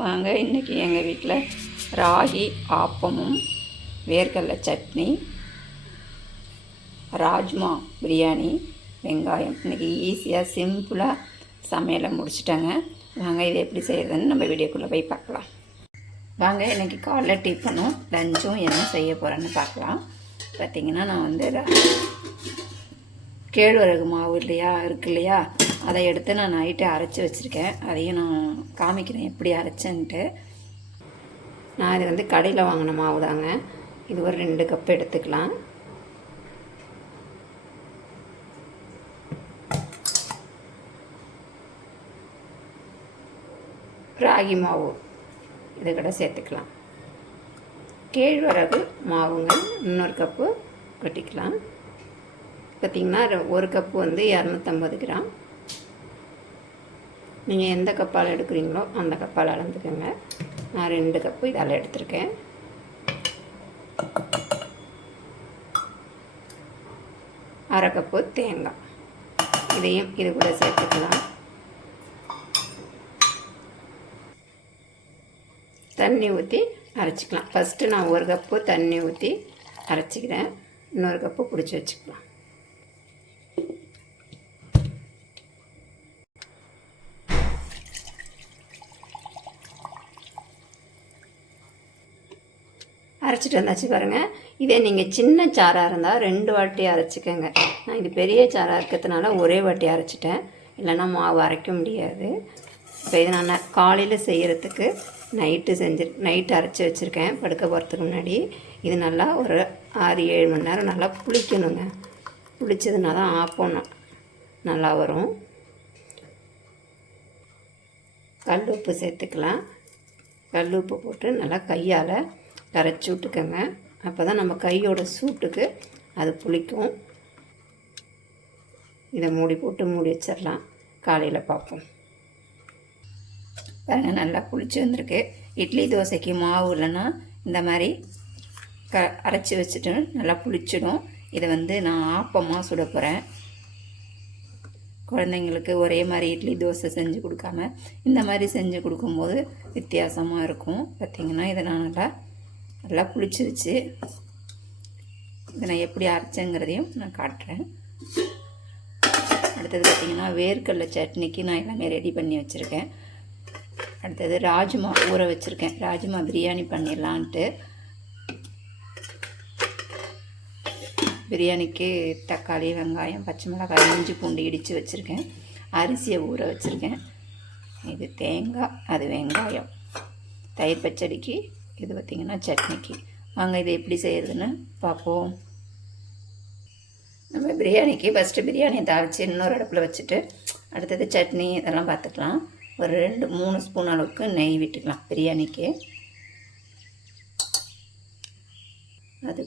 வாங்க இன்றைக்கி எங்கள் வீட்டில் ராகி ஆப்பமும் வேர்க்கடலை சட்னி ராஜ்மா பிரியாணி வெங்காயம் இன்றைக்கி ஈஸியாக சிம்பிளாக சமையலை முடிச்சிட்டாங்க. வாங்க இதை எப்படி செய்கிறதுன்னு நம்ம வீடியோக்குள்ளே போய் பார்க்கலாம். வாங்க இன்றைக்கி காலைல டிஃபனும் லஞ்சும் என்ன செய்ய போகிறேன்னு பார்க்கலாம். பார்த்திங்கன்னா நான் வந்து கேழ்வரகு மாவு இருக்கு இல்லையா, அதை எடுத்து நான் நைட்டு அரைச்சி வச்சுருக்கேன். அதையும் நான் காமிக்கிறேன் எப்படி அரைச்சேன்ட்டு. நான் இது வந்து கடையில் வாங்கின மாவு தாங்க. இது ஒரு 2 கப் எடுத்துக்கலாம். ராகி மாவு இது கூட சேர்த்துக்கலாம். கேழ்வரகு மாவுங்க இன்னொரு கப்பு கொட்டிக்கலாம். பார்த்திங்கன்னா 1 கப்பு வந்து 250 கிராம். நீங்கள் எந்த கப்பால் எடுக்கிறீங்களோ அந்த கப்பால் அளந்துக்கோங்க. நான் 2 கப்பு இதால் எடுத்திருக்கேன். அரை கப்பு தேங்காய் இதையும் இது கூட சேர்த்துக்கலாம். தண்ணி ஊற்றி அரைச்சிக்கலாம். ஃபஸ்ட்டு நான் 1 கப்பு தண்ணி ஊற்றி அரைச்சிக்கிறேன். இன்னொரு கப்பு பிடிச்சி வச்சுக்கலாம். அரைச்சிட்டு வந்தாச்சு பாருங்கள். இதே நீங்கள் சின்ன சாராக இருந்தால் 2 வாட்டி அரைச்சிக்கோங்க. நான் இது பெரிய சாராக இருக்கிறதுனால ஒரே வாட்டி அரைச்சிட்டேன், இல்லைன்னா மாவு அரைக்க முடியாது. இப்போ இது நான் காலையில் செய்கிறதுக்கு நைட்டு அரைச்சி வச்சுருக்கேன் படுக்க போகிறதுக்கு முன்னாடி. இது நல்லா ஒரு 6-7 மணி நேரம் நல்லா புளிக்கணுங்க. புளிச்சதுனா தான் ஆப்பம் நல்லா வரும். கல் உப்பு சேர்த்துக்கலாம். கல் உப்பு போட்டு நல்லா கையால் கரைச்சி விட்டுக்கோங்க. அப்போ தான் நம்ம கையோட சூட்டுக்கு அது புளிக்கும். இதை மூடி வச்சிடலாம். காலையில் பார்ப்போம். பாருங்கள் நல்லா புளிச்சு வந்திருக்கு. இட்லி தோசைக்கு மாவு இல்லைன்னா இந்த மாதிரி அரைச்சி வச்சுட்டு நல்லா புளிச்சிடும். இதை வந்து நான் ஆப்பமாக சுட போகிறேன். குழந்தைங்களுக்கு ஒரே மாதிரி இட்லி தோசை செஞ்சு கொடுக்காம இந்த மாதிரி செஞ்சு கொடுக்கும்போது வித்தியாசமாக இருக்கும். பார்த்திங்கன்னா இதை நான் நல்லா புளிச்சிருச்சு. இதை நான் எப்படி அரைச்சேங்கிறதையும் நான் காட்டுறேன். அடுத்தது பார்த்திங்கன்னா வேர்க்கடலை சட்னிக்கு நான் எல்லாமே ரெடி பண்ணி வச்சுருக்கேன். அடுத்தது ராஜ்மா ஊற வச்சுருக்கேன். ராஜ்மா பிரியாணி பண்ணிடலான்ட்டு. பிரியாணிக்கு தக்காளி வெங்காயம் பச்சை மிளகாய் இஞ்சி பூண்டு இடித்து வச்சுருக்கேன். அரிசியை ஊற வச்சுருக்கேன். இது தேங்காய், அது வெங்காயம். தயிர் பச்சடிக்கு, இது பார்த்திங்கன்னா சட்னிக்கு. வாங்க இதை எப்படி செய்கிறதுன்னு பார்ப்போம். நம்ம பிரியாணிக்கு ஃபஸ்ட்டு பிரியாணியை தாளித்து இன்னொரு அடுப்பில் வச்சுட்டு அடுத்தது சட்னி இதெல்லாம் பார்த்துக்கலாம். ஒரு 2-3 ஸ்பூன் அளவுக்கு நெய் விட்டுக்கலாம் பிரியாணிக்கு. அது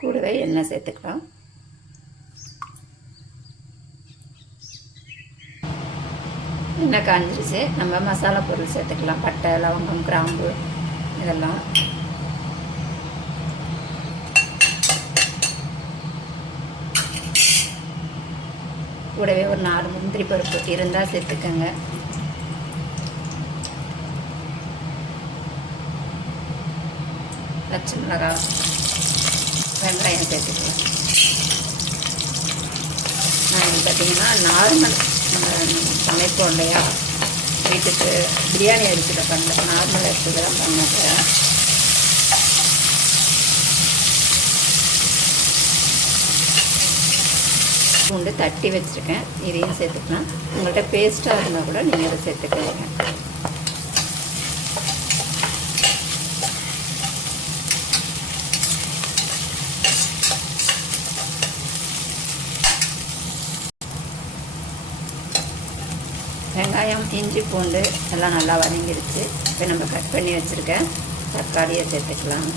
கூடவே எண்ணெய் சேர்த்துக்கலாம். எண்ணெய் காஞ்சிருச்சு. நம்ம மசாலா பொருள் சேர்த்துக்கலாம். பட்டை, லவங்கம், கிராம்பு இதெல்லாம். கூடவே ஒரு 4 முந்திரி பருப்பு இருந்தால் சேர்த்துக்கோங்க. பச்சை மிளகாய், வெங்காயம் சேர்த்துக்கலாம். நான் இது பார்த்திங்கன்னா நார்மல் சமைப்போம் இல்லையா, வீட்டுக்கு பிரியாணி அரிசியில் பண்ணல, நார்மல் அரிசியில் தான் பண்ணேன். பூண்டு தட்டி வச்சுருக்கேன். இதையும் சேர்த்துக்கலாம். உங்கள்கிட்ட பேஸ்ட்டாக இருந்தால் கூட நீங்கள் அதை சேர்த்துக்கோங்க. வெங்காயம் இஞ்சி பூண்டு எல்லாம் நல்லா வதங்கிடுச்சு. இப்போ நம்ம கட் பண்ணி வச்சுருக்கேன் தக்காளியை சேர்த்துக்கலாம்.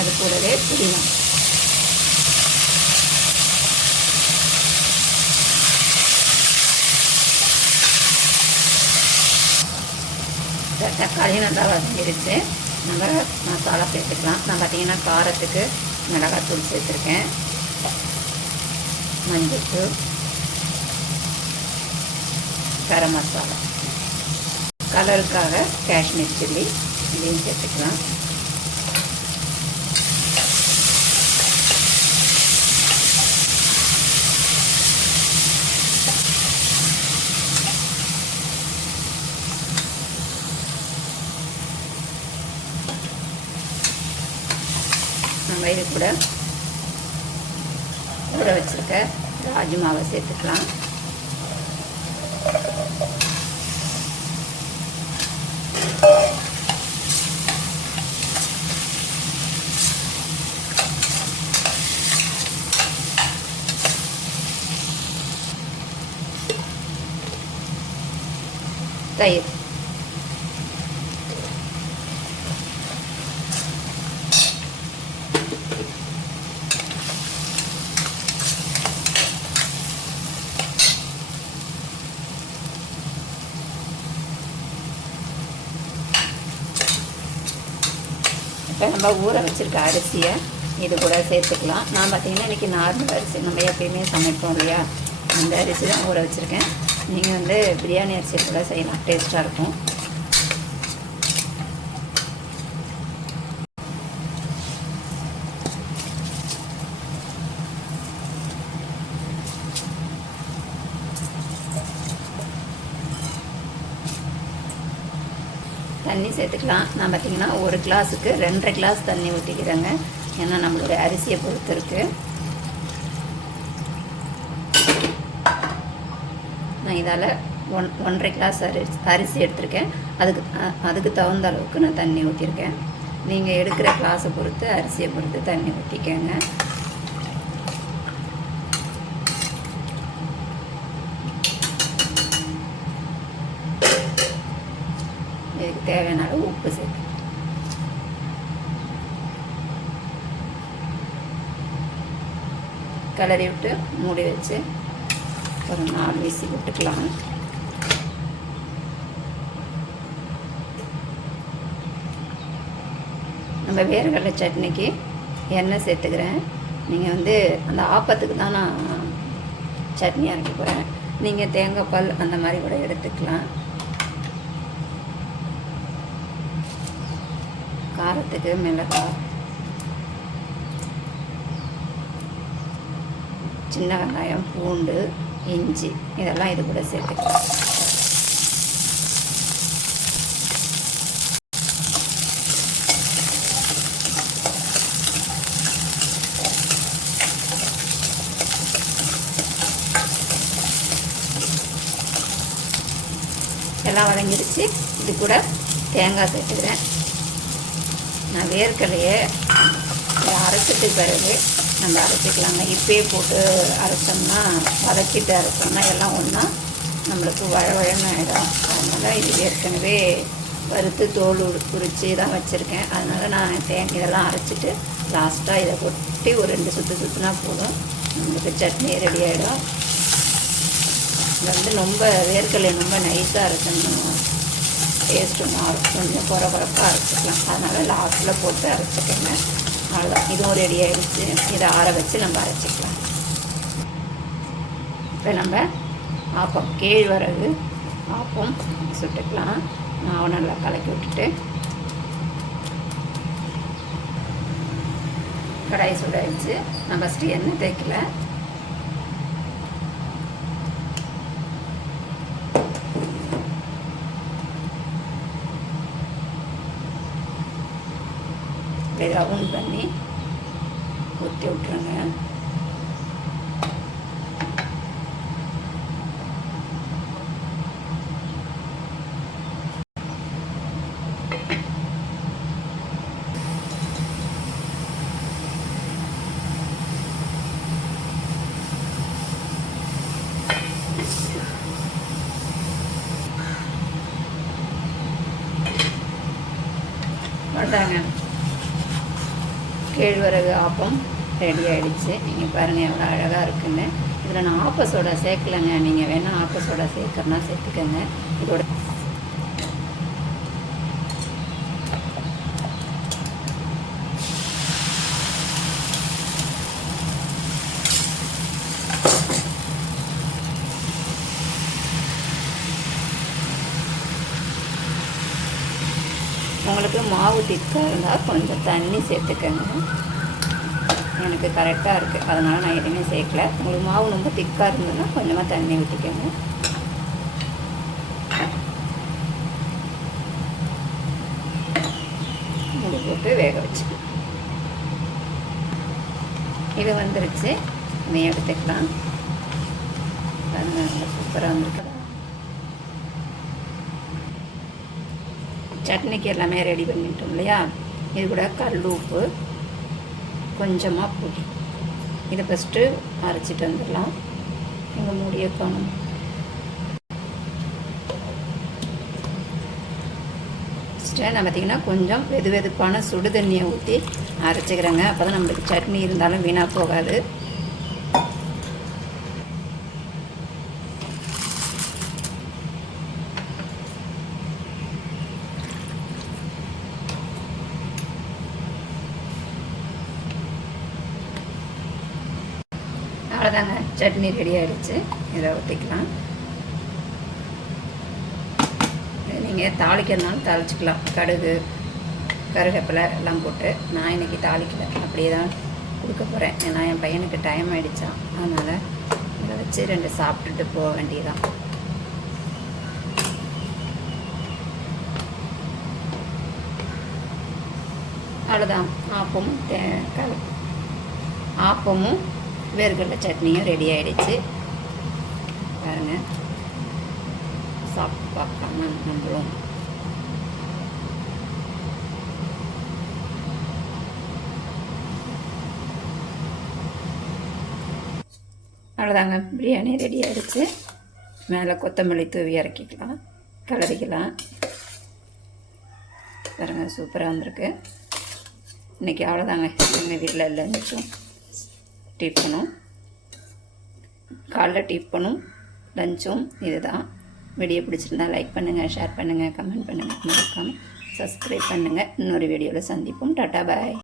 அது கூடவே புதினா. தக்காளி நல்லா வதங்கிடுச்சு. நம்ம மசாலா சேர்த்துக்கலாம். நான் பார்த்திங்கன்னா காரத்துக்கு மிளகாத்தூள் சேர்த்துருக்கேன், மஞ்சள்தூள், கரம் மசாலா, கலருக்காக காஷ்மீர் சில்லி இதையும் சேர்த்துக்கலாம். நம்ம இது கூட ஊற வச்சுருக்க ராஜு மாவை சேர்த்துக்கலாம். தயிர், இப்போ நம்ம ஊற வச்சுருக்க அரிசியை இது கூட சேர்த்துக்கலாம். நான் பார்த்திங்கன்னா இன்றைக்கி நார்மல் அரிசி நம்ம எப்பயுமே சமைப்போம் இல்லையா, அந்த அரிசி தான் ஊற வச்சுருக்கேன். நீங்கள் வந்து பிரியாணி அரிசி கூட செய்யலாம், டேஸ்ட்டாக இருக்கும். தண்ணி சேர்த்துக்கலாம். நான் பார்த்திங்கன்னா ஒரு கிளாஸுக்கு 2.5 கிளாஸ் தண்ணி ஊற்றிக்கிறேங்க. ஏன்னா நம்மளுடைய அரிசியை பொறுத்து இருக்குது. நான் இதால் 1.5 கிளாஸ் அரிசி எடுத்திருக்கேன். அதுக்கு தகுந்த அளவுக்கு நான் தண்ணி ஊற்றிருக்கேன். நீங்கள் எடுக்கிற கிளாஸை பொறுத்து அரிசியை பொறுத்து தண்ணி ஊற்றிக்கங்க. இதுக்கு தேவையான அளவு உப்பு சேர்த்து கிளறி விட்டு மூடி வச்சு ஒரு 4 விசில் விட்டுக்கலாம். நம்ம வேர்க்கடலை சட்னிக்கு எண்ணெய் சேர்த்துக்கிறேன். நீங்கள் வந்து அந்த ஆப்பத்துக்கு தான் நான் சட்னி அரைக்க போகிறேன். நீங்கள் தேங்காய் பால் அந்த மாதிரி கூட எடுத்துக்கலாம். காரத்துக்கு மிளகாய், சின்ன வெங்காயம், பூண்டு, இஞ்சி இதெல்லாம் இது கூட சேர்த்துக்கலாம். எல்லாம் வதங்கிடுச்சு. இது கூட தேங்காய் சேர்த்துக்கிறேன். நான் வேர்க்கடலையை அரைச்சிட்டு பிறகு நம்ம அரைச்சிக்கலாங்க. இப்பயே போட்டு அரைச்சோம்னா, வதக்கிட்டு அரைச்சோம்னா எல்லாம் ஒன்றா நம்மளுக்கு வழவழன்னு ஆகிடும். அதனால் இது ஏற்கனவே வறுத்து தோல் உரித்து தான் வச்சுருக்கேன். அதனால் நான் இதெல்லாம் அரைச்சிட்டு லாஸ்ட்டாக இதை கொட்டி ஒரு 2 சுற்று சுற்றினா போதும், நம்மளுக்கு சட்னி ரெடி ஆகிடும். இது வந்து ரொம்ப வேர்க்கடலை ரொம்ப நைஸாக அரைச்சோம்னா டேஸ்ட்டு மாறும். கொஞ்சம் குறப்பாக அரைச்சிக்கலாம். அதனால் லாஸ்ட்டில் போட்டு அரைச்சிக்கோங்க. அவ்வளோதான், இதுவும் ரெடி ஆகிடுச்சு. இதை ஆற வச்சு நம்ம அரைச்சிக்கலாம். இப்போ நம்ம ஆப்பம், கேழ்வரகு ஆப்பம் சுட்டுக்கலாம். மாவை நல்லா கலக்கி விட்டுட்டு கடாய் சுடாயிடுச்சு. நான் ஃபஸ்ட்டு எண்ணெய் தேய்க்கல. ரவுண்ட் பண்ணி ஊற்றி விட்டுருங்க. அவ்வளோதாங்க, கேழ்வரகு ஆப்பம் ரெடி ஆகிடுச்சு. நீங்கள் பாருங்கள் எவ்வளோ அழகாக இருக்குன்னு. இதில் நான் ஆப்ப சோடா சேர்க்கலைங்க. நீங்கள் வேணால் ஆப்ப சோடா சேர்க்கறனா சேர்த்துக்கங்க. இதோட உங்களுக்கு மாவு திக்காக இருந்தால் கொஞ்சம் தண்ணி சேர்த்துக்கங்க. எனக்கு கரெக்டாக இருக்குது, அதனால் நான் எதுவுமே சேர்க்கல. உங்களுக்கு மாவு ரொம்ப திக்காக இருந்ததுன்னா கொஞ்சமாக தண்ணி ஊற்றிக்கோங்க. மூடி போட்டு வேக வச்சுக்கணும். இது வந்துருச்சு, இதை எடுத்துக்கலாம். நல்லா சூப்பராக வந்துருக்குதா. சட்னிக்கு எல்லாமே ரெடி பண்ணிட்டோம் இல்லையா. இது கூட கல் உப்பு, கொஞ்சமாக பொடி, இதை ஃபஸ்ட்டு அரைச்சிட்டு வந்துடலாம். எங்கள் மூடியை காணும். ஃபஸ்ட்டு நான் பார்த்திங்கன்னா கொஞ்சம் வெது வெதுப்பான சுடு தண்ணியை ஊற்றி அரைச்சிக்கிறேங்க. அப்போ தான் நம்மளுக்கு சட்னி இருந்தாலும் வீணாக போகாது. அவ்வளோதாங்க, சட்னி ரெடி ஆகிடுச்சு. இதை ஊற்றிக்கலாம். நீங்கள் தாளிக்கிறதுனாலும் தாளிச்சிக்கலாம். கடுகு, கருவேப்பிலை எல்லாம் போட்டு. நான் இன்றைக்கி தாளிக்கலை, அப்படியே தான் கொடுக்க போகிறேன். ஏன்னா என் பையனுக்கு டைம் ஆகிடுச்சான், அதனால் இதை வச்சு 2 சாப்பிட்டுட்டு போக வேண்டியதான். அவ்வளோதான், ஆப்பமும் வேர்க்கடலை சட்னியும் ரெடி ஆகிடுச்சு. பாருங்கள், சாப்பிட்டு பார்க்காம நம்மளும். அவ்வளோதாங்க, பிரியாணி ரெடி ஆகிடுச்சு. மேலே கொத்தமல்லி தூவி இறக்கிக்கலாம், கிளறிக்கலாம். பாருங்கள், சூப்பராக வந்திருக்கு. இன்றைக்கி அவ்வளோதாங்க, எங்கள் வீட்டில் லஞ்சும் டிஃபனும். காலைல டிஃபனும் லஞ்சும் இது தான். வீடியோ பிடிச்சிருந்தா லைக் பண்ணுங்கள், ஷேர் பண்ணுங்கள், கமெண்ட் பண்ணுங்கள், மறக்காமல் சப்ஸ்கிரைப் பண்ணுங்கள். இன்னொரு வீடியோவில் சந்திப்போம். டாட்டா பாய்.